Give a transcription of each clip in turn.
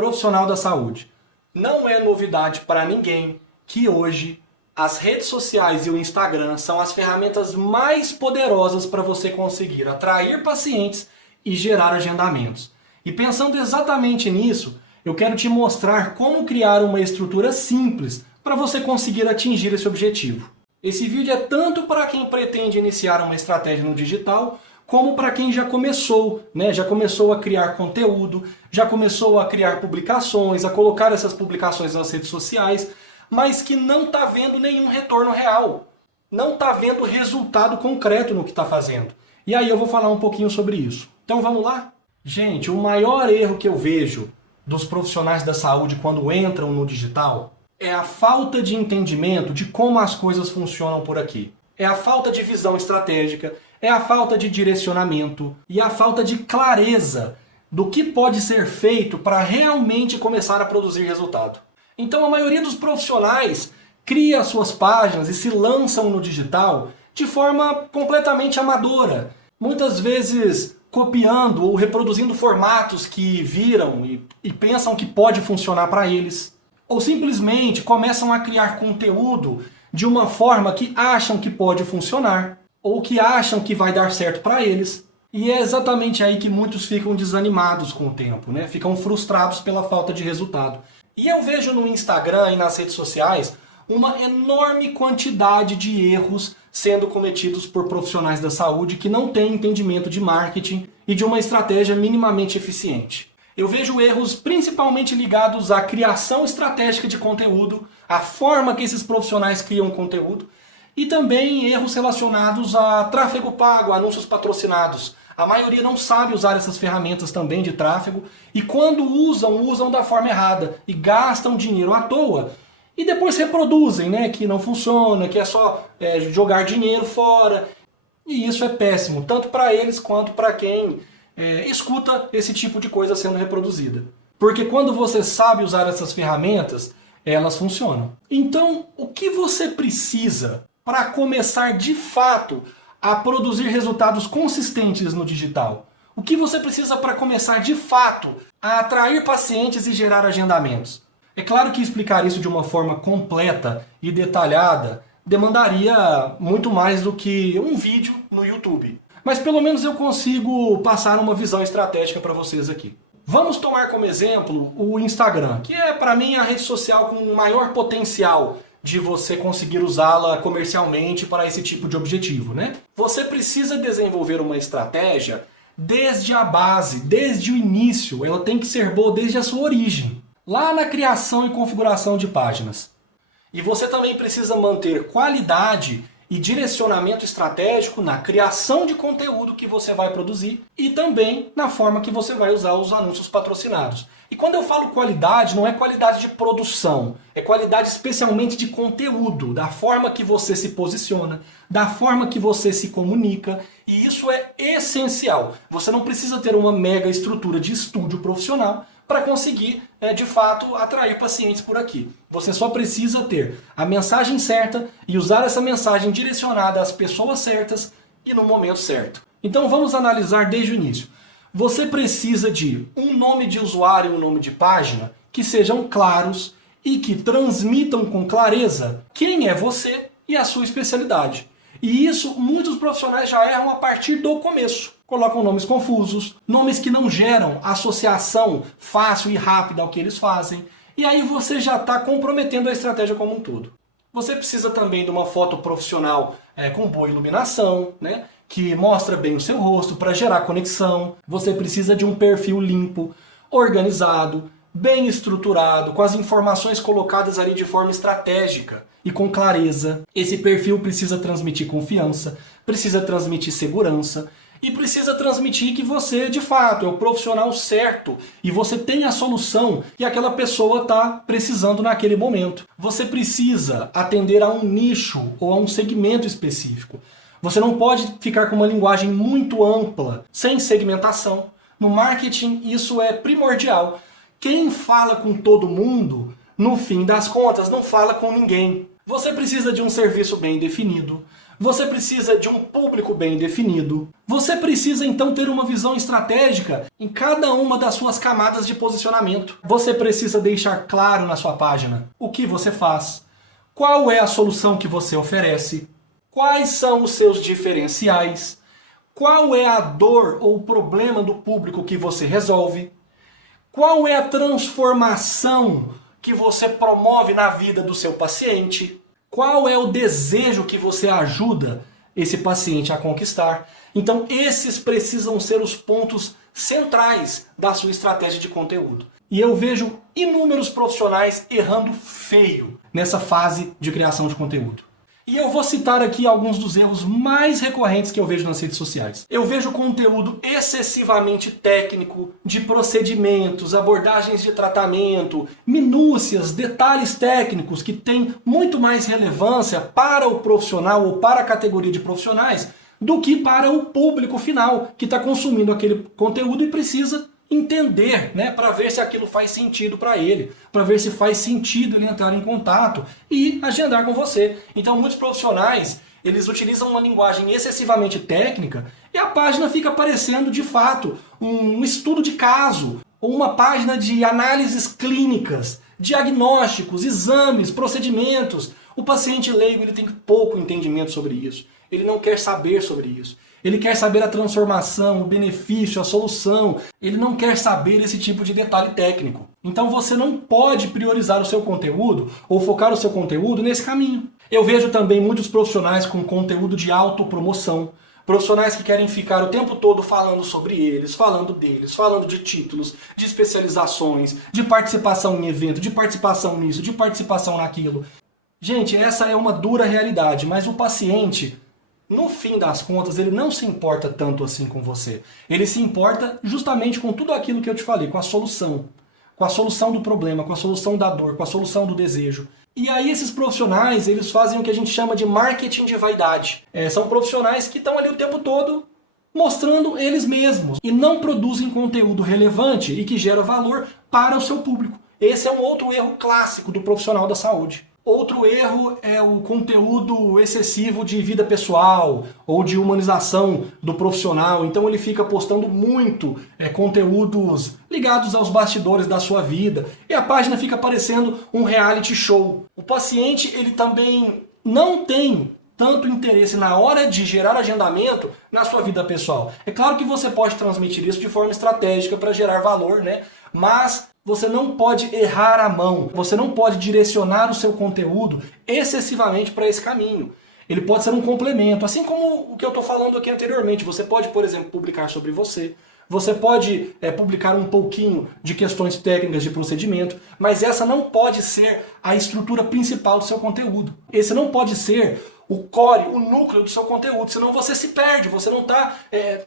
profissional da saúde. Não é novidade para ninguém que hoje as redes sociais e o Instagram são as ferramentas mais poderosas para você conseguir atrair pacientes e gerar agendamentos. E pensando exatamente nisso, eu quero te mostrar como criar uma estrutura simples para você conseguir atingir esse objetivo. Esse vídeo é tanto para quem pretende iniciar uma estratégia no digital, como para quem já começou, Já começou a criar conteúdo, já começou a criar publicações, a colocar essas publicações nas redes sociais, mas que não está vendo nenhum retorno real. Não está vendo resultado concreto no que está fazendo. E aí eu vou falar um pouquinho sobre isso. Então vamos lá? Gente, o maior erro que eu vejo dos profissionais da saúde quando entram no digital é a falta de entendimento de como as coisas funcionam por aqui. É a falta de visão estratégica, é a falta de direcionamento e a falta de clareza do que pode ser feito para realmente começar a produzir resultado. Então a maioria dos profissionais cria suas páginas e se lançam no digital de forma completamente amadora. Muitas vezes copiando ou reproduzindo formatos que viram e pensam que pode funcionar para eles. Ou simplesmente começam a criar conteúdo de uma forma que acham que pode funcionar, ou que acham que vai dar certo para eles. E é exatamente aí que muitos ficam desanimados com o tempo, Ficam frustrados pela falta de resultado. E eu vejo no Instagram e nas redes sociais uma enorme quantidade de erros sendo cometidos por profissionais da saúde que não têm entendimento de marketing e de uma estratégia minimamente eficiente. Eu vejo erros principalmente ligados à criação estratégica de conteúdo, à forma que esses profissionais criam conteúdo, e também erros relacionados a tráfego pago, anúncios patrocinados. A maioria não sabe usar essas ferramentas também de tráfego, e quando usam da forma errada, e gastam dinheiro à toa, e depois reproduzem, que não funciona, que é só jogar dinheiro fora. E isso é péssimo, tanto para eles quanto para quem escuta esse tipo de coisa sendo reproduzida. Porque quando você sabe usar essas ferramentas, elas funcionam. Então, o que você precisa para começar de fato a produzir resultados consistentes no digital? O que você precisa para começar de fato a atrair pacientes e gerar agendamentos? É claro que explicar isso de uma forma completa e detalhada demandaria muito mais do que um vídeo no YouTube. Mas pelo menos eu consigo passar uma visão estratégica para vocês aqui. Vamos tomar como exemplo o Instagram, que é para mim a rede social com o maior potencial de você conseguir usá-la comercialmente para esse tipo de objetivo, Você precisa desenvolver uma estratégia desde a base, desde o início. Ela tem que ser boa desde a sua origem, lá na criação e configuração de páginas. E você também precisa manter qualidade e direcionamento estratégico na criação de conteúdo que você vai produzir e também na forma que você vai usar os anúncios patrocinados. E quando eu falo qualidade, não é qualidade de produção, é qualidade especialmente de conteúdo, da forma que você se posiciona, da forma que você se comunica, e isso é essencial. Você não precisa ter uma mega estrutura de estúdio profissional para conseguir, de fato, atrair pacientes por aqui. Você só precisa ter a mensagem certa e usar essa mensagem direcionada às pessoas certas e no momento certo. Então vamos analisar desde o início. Você precisa de um nome de usuário e um nome de página que sejam claros e que transmitam com clareza quem é você e a sua especialidade. E isso muitos profissionais já erram a partir do começo. Colocam nomes confusos, nomes que não geram associação fácil e rápida ao que eles fazem. E aí você já está comprometendo a estratégia como um todo. Você precisa também de uma foto profissional com boa iluminação, que mostra bem o seu rosto para gerar conexão. Você precisa de um perfil limpo, organizado, bem estruturado, com as informações colocadas ali de forma estratégica e com clareza. Esse perfil precisa transmitir confiança, precisa transmitir segurança e precisa transmitir que você, de fato, é o profissional certo e você tem a solução que aquela pessoa está precisando naquele momento. Você precisa atender a um nicho ou a um segmento específico. Você não pode ficar com uma linguagem muito ampla, sem segmentação. No marketing, isso é primordial. Quem fala com todo mundo, no fim das contas, não fala com ninguém. Você precisa de um serviço bem definido. Você precisa de um público bem definido. Você precisa então ter uma visão estratégica em cada uma das suas camadas de posicionamento. Você precisa deixar claro na sua página o que você faz, qual é a solução que você oferece, quais são os seus diferenciais, qual é a dor ou o problema do público que você resolve, qual é a transformação que você promove na vida do seu paciente, qual é o desejo que você ajuda esse paciente a conquistar. Então esses precisam ser os pontos centrais da sua estratégia de conteúdo. E eu vejo inúmeros profissionais errando feio nessa fase de criação de conteúdo. E eu vou citar aqui alguns dos erros mais recorrentes que eu vejo nas redes sociais. Eu vejo conteúdo excessivamente técnico, de procedimentos, abordagens de tratamento, minúcias, detalhes técnicos que têm muito mais relevância para o profissional ou para a categoria de profissionais do que para o público final que está consumindo aquele conteúdo e precisa entender, né, para ver se aquilo faz sentido para ele, para ver se faz sentido ele entrar em contato e agendar com você. Então muitos profissionais, eles utilizam uma linguagem excessivamente técnica e a página fica parecendo de fato um estudo de caso, ou uma página de análises clínicas, diagnósticos, exames, procedimentos. O paciente leigo, ele tem pouco entendimento sobre isso. Ele não quer saber sobre isso. Ele quer saber a transformação, o benefício, a solução. Ele não quer saber esse tipo de detalhe técnico. Então você não pode priorizar o seu conteúdo ou focar o seu conteúdo nesse caminho. Eu vejo também muitos profissionais com conteúdo de autopromoção. Profissionais que querem ficar o tempo todo falando sobre eles, falando deles, falando de títulos, de especializações, de participação em evento, de participação nisso, de participação naquilo. Gente, essa é uma dura realidade, mas o paciente, no fim das contas, ele não se importa tanto assim com você. Ele se importa justamente com tudo aquilo que eu te falei, com a solução do problema, com a solução da dor, com a solução do desejo. E aí esses profissionais, eles fazem o que a gente chama de marketing de vaidade. São profissionais que estão ali o tempo todo mostrando eles mesmos e não produzem conteúdo relevante e que gera valor para o seu público. Esse é um outro erro clássico do profissional da saúde. Outro erro é o conteúdo excessivo de vida pessoal ou de humanização do profissional. Então ele fica postando muito conteúdos ligados aos bastidores da sua vida e a página fica parecendo um reality show. O paciente, ele também não tem tanto interesse na hora de gerar agendamento na sua vida pessoal. É claro que você pode transmitir isso de forma estratégica para gerar valor, né? Mas você não pode errar a mão, você não pode direcionar o seu conteúdo excessivamente para esse caminho. Ele pode ser um complemento, assim como o que eu estou falando aqui anteriormente. Você pode, por exemplo, publicar sobre você. Você pode publicar um pouquinho de questões técnicas de procedimento, mas essa não pode ser a estrutura principal do seu conteúdo. Esse não pode ser o core, o núcleo do seu conteúdo, senão você se perde, você não está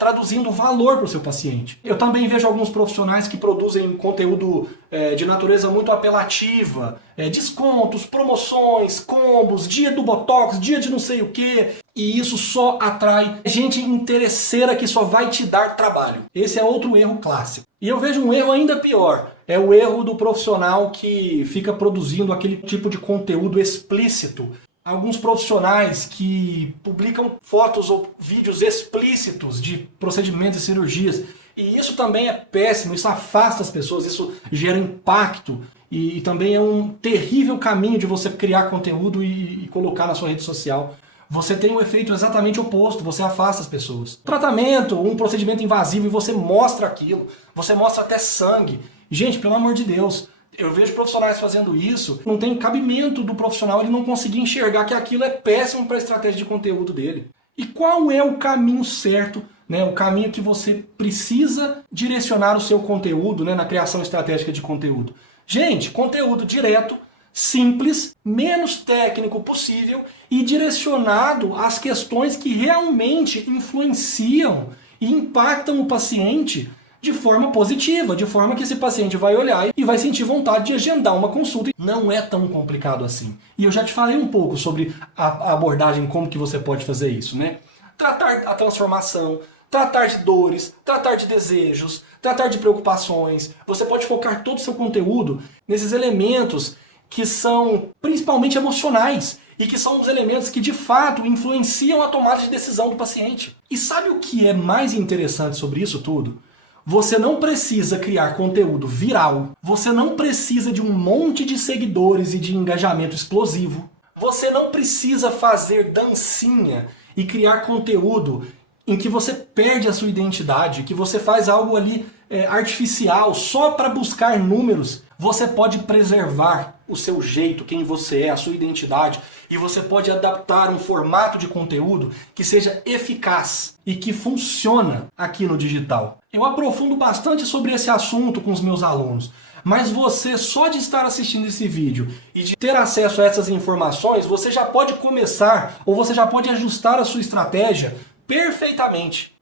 traduzindo valor para o seu paciente. Eu também vejo alguns profissionais que produzem conteúdo de natureza muito apelativa, descontos, promoções, combos, dia do Botox, dia de não sei o quê, e isso só atrai gente interesseira que só vai te dar trabalho. Esse é outro erro clássico. E eu vejo um erro ainda pior, é o erro do profissional que fica produzindo aquele tipo de conteúdo explícito. Alguns profissionais que publicam fotos ou vídeos explícitos de procedimentos e cirurgias. E isso também é péssimo, isso afasta as pessoas, isso gera impacto. E também é um terrível caminho de você criar conteúdo e colocar na sua rede social. Você tem um efeito exatamente oposto, você afasta as pessoas. Tratamento, um procedimento invasivo e você mostra aquilo, você mostra até sangue. Gente, pelo amor de Deus, eu vejo profissionais fazendo isso, não tem cabimento do profissional ele não conseguir enxergar que aquilo é péssimo para a estratégia de conteúdo dele. E qual é o caminho certo, né, o caminho que você precisa direcionar o seu conteúdo, né, na criação estratégica de conteúdo? Gente, conteúdo direto, simples, menos técnico possível e direcionado às questões que realmente influenciam e impactam o paciente de forma positiva, de forma que esse paciente vai olhar e vai sentir vontade de agendar uma consulta. Não é tão complicado assim. E eu já te falei um pouco sobre a abordagem, como que você pode fazer isso, né? Tratar a transformação, tratar de dores, tratar de desejos, tratar de preocupações. Você pode focar todo o seu conteúdo nesses elementos que são principalmente emocionais e que são os elementos que de fato influenciam a tomada de decisão do paciente. E sabe o que é mais interessante sobre isso tudo? Você não precisa criar conteúdo viral, você não precisa de um monte de seguidores e de engajamento explosivo, você não precisa fazer dancinha e criar conteúdo em que você perde a sua identidade, que você faz algo ali artificial só para buscar números. Você pode preservar o seu jeito, quem você é, a sua identidade, e você pode adaptar um formato de conteúdo que seja eficaz e que funciona aqui no digital. Eu aprofundo bastante sobre esse assunto com os meus alunos, mas você, só de estar assistindo esse vídeo e de ter acesso a essas informações, você já pode começar, ou você já pode ajustar a sua estratégia perfeitamente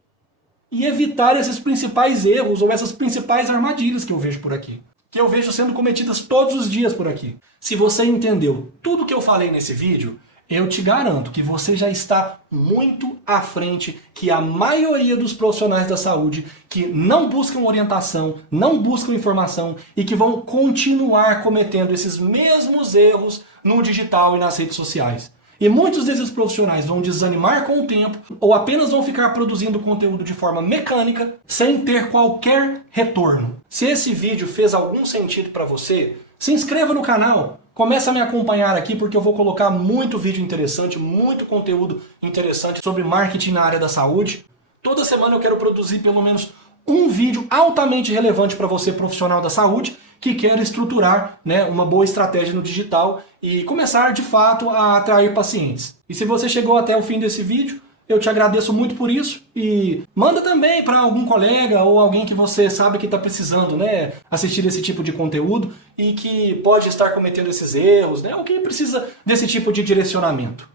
e evitar esses principais erros ou essas principais armadilhas que eu vejo por aqui, que eu vejo sendo cometidas todos os dias por aqui. Se você entendeu tudo que eu falei nesse vídeo, eu te garanto que você já está muito à frente que a maioria dos profissionais da saúde que não buscam orientação, não buscam informação e que vão continuar cometendo esses mesmos erros no digital e nas redes sociais. E muitos desses profissionais vão desanimar com o tempo ou apenas vão ficar produzindo conteúdo de forma mecânica sem ter qualquer retorno. Se esse vídeo fez algum sentido para você, se inscreva no canal, comece a me acompanhar aqui porque eu vou colocar muito vídeo interessante, muito conteúdo interessante sobre marketing na área da saúde. Toda semana eu quero produzir pelo menos um vídeo altamente relevante para você, profissional da saúde, que quer estruturar, né, uma boa estratégia no digital e começar de fato a atrair pacientes. E se você chegou até o fim desse vídeo, eu te agradeço muito por isso e manda também para algum colega ou alguém que você sabe que está precisando, né, assistir esse tipo de conteúdo e que pode estar cometendo esses erros, né, ou que precisa desse tipo de direcionamento.